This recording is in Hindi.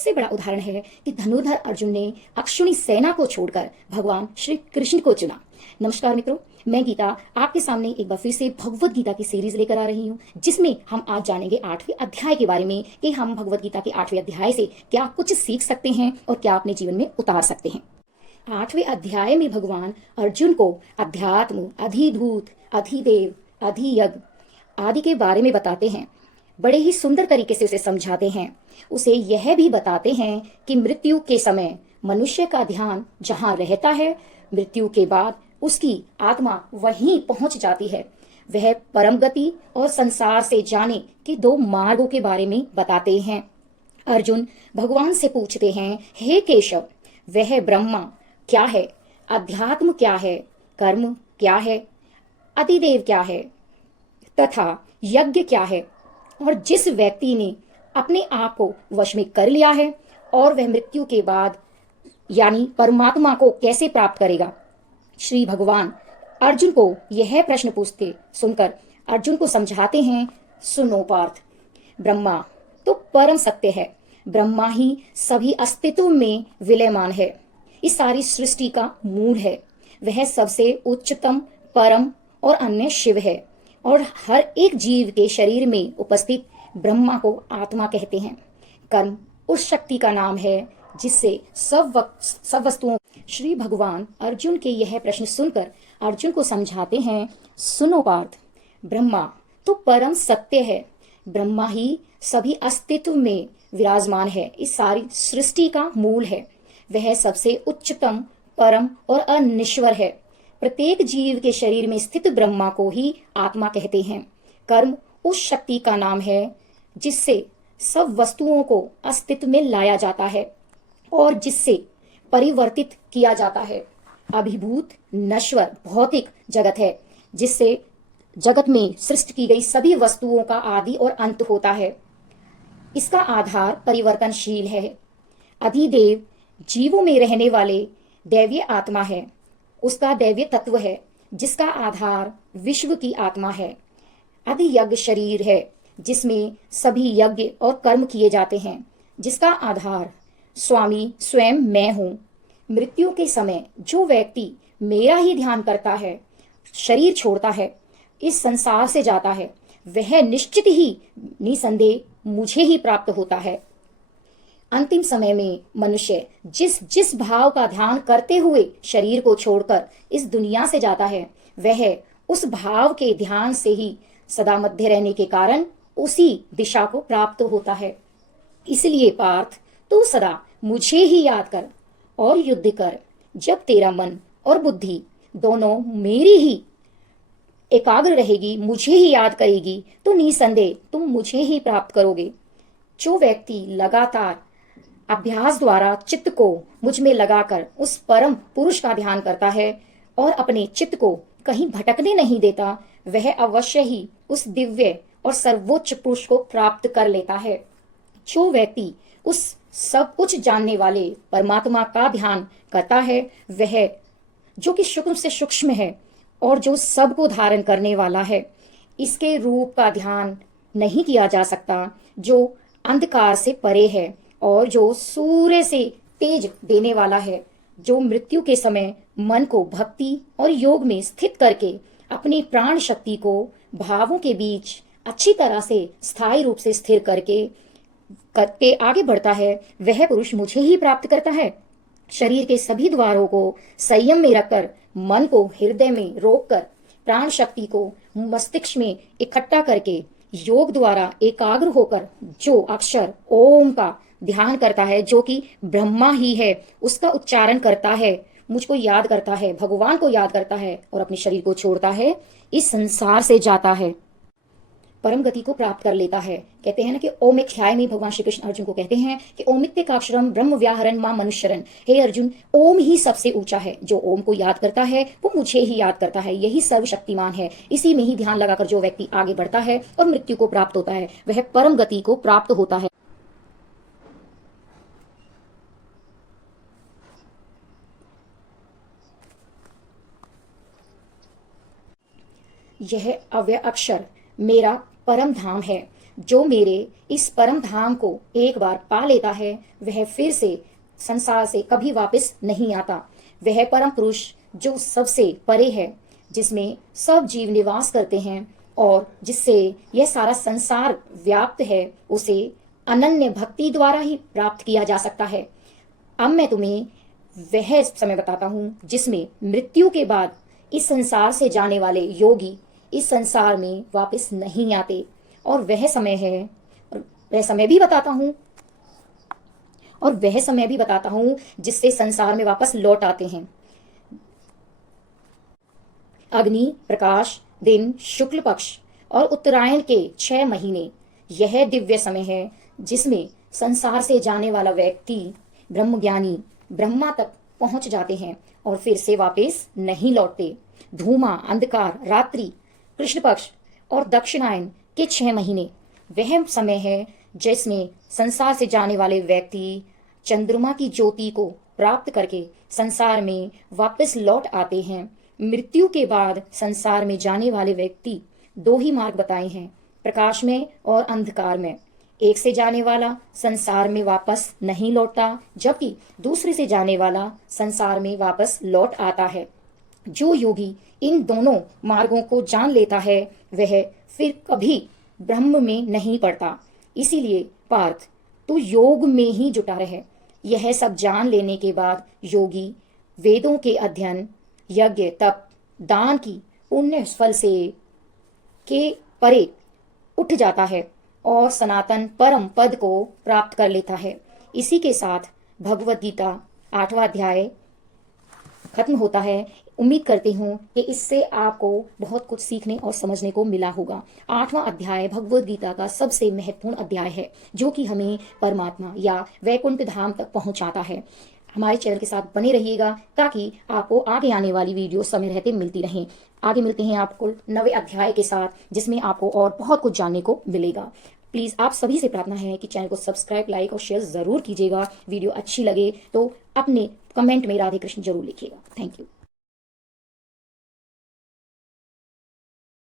सबसे बड़ा उदाहरण है कि धनुर्धर अर्जुन ने अक्षुणी सेना को छोड़कर भगवान श्री कृष्ण को चुना। नमस्कार मित्रों, मैं गीता आपके सामने एक बार फिर से भगवत गीता की सीरीज लेकर आ रही हूँ, जिसमें हम आज जानेंगे 8वें अध्याय के बारे में कि हम भगवत गीता के 8वें अध्याय से क्या कुछ सीख सकते हैं और क्या अपने जीवन में उतार सकते हैं। 8वें अध्याय में भगवान अर्जुन को अध्यात्म, अधिभूत, अधिदेव, अधियज्ञ आदि के बारे में बताते हैं। बड़े ही सुंदर तरीके से उसे समझाते हैं। उसे यह भी बताते हैं कि मृत्यु के समय मनुष्य का ध्यान जहाँ रहता है, मृत्यु के बाद उसकी आत्मा वहीं पहुंच जाती है। वह परम गति और संसार से जाने के दो मार्गों के बारे में बताते हैं। अर्जुन भगवान से पूछते हैं, हे केशव, वह ब्रह्मा क्या है, अध्यात्म क्या है, कर्म क्या है, अधिदेव क्या है तथा यज्ञ क्या है। और जिस व्यक्ति ने अपने आप को वश में कर लिया है और वह मृत्यु के बाद यानी परमात्मा को कैसे प्राप्त करेगा। श्री भगवान अर्जुन को यह प्रश्न पूछते सुनकर अर्जुन को समझाते हैं, सुनो पार्थ, ब्रह्मा तो परम सत्य है। ब्रह्मा ही सभी अस्तित्व में विलयमान है, इस सारी सृष्टि का मूल है। वह सबसे उच्चतम परम और अन्य शिव है और हर एक जीव के शरीर में उपस्थित ब्रह्मा को आत्मा कहते हैं। कर्म उस शक्ति का नाम है जिससे सब वस्तुओं। श्री भगवान अर्जुन के यह प्रश्न सुनकर अर्जुन को समझाते हैं, सुनो पार्थ, ब्रह्मा तो परम सत्य है। ब्रह्मा ही सभी अस्तित्व में विराजमान है, इस सारी सृष्टि का मूल है। वह सबसे उच्चतम परम और अनिश्वर है। प्रत्येक जीव के शरीर में स्थित ब्रह्मा को ही आत्मा कहते हैं। कर्म उस शक्ति का नाम है जिससे सब वस्तुओं को अस्तित्व में लाया जाता है और जिससे परिवर्तित किया जाता है। अभिभूत नश्वर भौतिक जगत है, जिससे जगत में सृष्टि की गई सभी वस्तुओं का आदि और अंत होता है। इसका आधार परिवर्तनशील है। अधिदेव जीवों में रहने वाले दैवीय आत्मा है, उसका दैवीय तत्व है जिसका आधार विश्व की आत्मा है। अधियज्ञ शरीर है जिसमें सभी यज्ञ और कर्म किए जाते हैं, जिसका आधार स्वामी स्वयं मैं हूँ। मृत्यु के समय जो व्यक्ति मेरा ही ध्यान करता है, शरीर छोड़ता है, इस संसार से जाता है, वह निश्चित ही निसंदेह मुझे ही प्राप्त होता है। अंतिम समय में मनुष्य जिस जिस भाव का ध्यान करते हुए शरीर को छोड़कर इस दुनिया से जाता है, वह उस भाव के ध्यान से ही सदा मध्य रहने के कारण उसी दिशा को प्राप्त होता है। इसलिए पार्थ, तू सदा मुझे ही याद कर और युद्ध कर। जब तेरा मन और बुद्धि दोनों मेरी ही एकाग्र रहेगी, मुझे ही याद करेगी, तो निसंदेह तुम मुझे ही प्राप्त करोगे। जो व्यक्ति लगातार अभ्यास द्वारा चित्त को मुझ में लगाकर उस परम पुरुष का ध्यान करता है और अपने चित्त को कहीं भटकने नहीं देता, वह अवश्य ही उस दिव्य और सर्वोच्च पुरुष को प्राप्त कर लेता है। जो व्यक्ति उस सब कुछ जानने वाले परमात्मा का ध्यान करता है, वह जो कि सूक्ष्म से सूक्ष्म है और जो सब को धारण करने वाला है, इसके रूप का ध्यान नहीं किया जा सकता, जो अंधकार से परे है और जो सूर्य से तेज देने वाला है, जो मृत्यु के समय मन को भक्ति और योग में स्थित करके अपनी प्राण शक्ति को भावों के बीच अच्छी तरह से स्थायी रूप से स्थिर करके आगे बढ़ता है, वह पुरुष मुझे ही प्राप्त करता है। शरीर के सभी द्वारों को संयम में रखकर, मन को हृदय में रोककर, प्राण शक्ति को मस्तिष्क में इकट्ठा करके योग द्वारा एकाग्र होकर जो अक्षर ओम का ध्यान करता है, जो कि ब्रह्मा ही है, उसका उच्चारण करता है, मुझको याद करता है, भगवान को याद करता है और अपने शरीर को छोड़ता है, इस संसार से जाता है, परम गति को प्राप्त कर लेता है। कहते हैं ना कि ओमिख्याय में भगवान श्री कृष्ण अर्जुन को कहते हैं कि ओमित्तिकाक्षरम ब्रह्म व्याहरण मां मनुष्यरन। हे अर्जुन, ओम ही सबसे ऊंचा है। जो ओम को याद करता है वो मुझे ही याद करता है, यही सर्वशक्तिमान है। इसी में ही ध्यान लगाकर जो व्यक्ति आगे बढ़ता है और मृत्यु को प्राप्त होता है, वह परम गति को प्राप्त होता है। यह अव्यय अक्षर मेरा परम धाम है, जो मेरे इस परम धाम को एक बार पा लेता है वह फिर से संसार से कभी वापस नहीं आता। वह परम पुरुष जो सबसे परे है, जिसमें सब जीव निवास करते हैं और जिससे यह सारा संसार व्याप्त है, उसे अनन्य भक्ति द्वारा ही प्राप्त किया जा सकता है। अब मैं तुम्हें वह समय बताता हूँ जिसमें मृत्यु के बाद इस संसार से जाने वाले योगी इस संसार में वापस नहीं आते, और वह समय है, वह समय भी बताता हूँ, और वह समय भी बताता हूँ जिससे संसार में वापस लौट आते हैं। अग्नि प्रकाश दिन, शुक्ल पक्ष और उत्तरायण के 6 महीने, यह दिव्य समय है जिसमें संसार से जाने वाला व्यक्ति ब्रह्मज्ञानी ब्रह्मा तक पहुंच जाते हैं और फिर से वापस नहीं लौटते। धूमा, अंधकार, रात्रि, कृष्ण पक्ष और दक्षिणायन के 6 महीने, वह समय है जिसमें संसार से जाने वाले व्यक्ति चंद्रमा की ज्योति को प्राप्त करके संसार में वापस लौट आते हैं। मृत्यु के बाद संसार में जाने वाले व्यक्ति 2 ही मार्ग बताए हैं, प्रकाश में और अंधकार में। एक से जाने वाला संसार में वापस नहीं लौटता, जबकि दूसरे से जाने वाला संसार में वापस लौट आता है। जो योगी इन दोनों मार्गों को जान लेता है वह फिर कभी ब्रह्म में नहीं पड़ता। इसीलिए पार्थ, तू योग में ही जुटा रहे। यह सब जान लेने के बाद योगी वेदों के अध्ययन, यज्ञ, तप, दान की पुण्य फल से के परे उठ जाता है और सनातन परम पद को प्राप्त कर लेता है। इसी के साथ भगवत गीता 8वां अध्याय खत्म होता है। उम्मीद करती हूँ कि इससे आपको बहुत कुछ सीखने और समझने को मिला होगा। 8वां अध्याय भगवत गीता का सबसे महत्वपूर्ण अध्याय है, जो कि हमें परमात्मा या वैकुंठ धाम तक पहुंचाता है। हमारे चैनल के साथ बने रहिएगा ताकि आपको आगे आने वाली वीडियो समय रहते मिलती रहें। आगे मिलते हैं आपको नवे अध्याय के साथ, जिसमें आपको और बहुत कुछ जानने को मिलेगा। प्लीज़ आप सभी से प्रार्थना है कि चैनल को सब्सक्राइब, लाइक और शेयर ज़रूर कीजिएगा। वीडियो अच्छी लगे तो अपने कमेंट में राधे कृष्ण जरूर लिखिएगा। Thank you.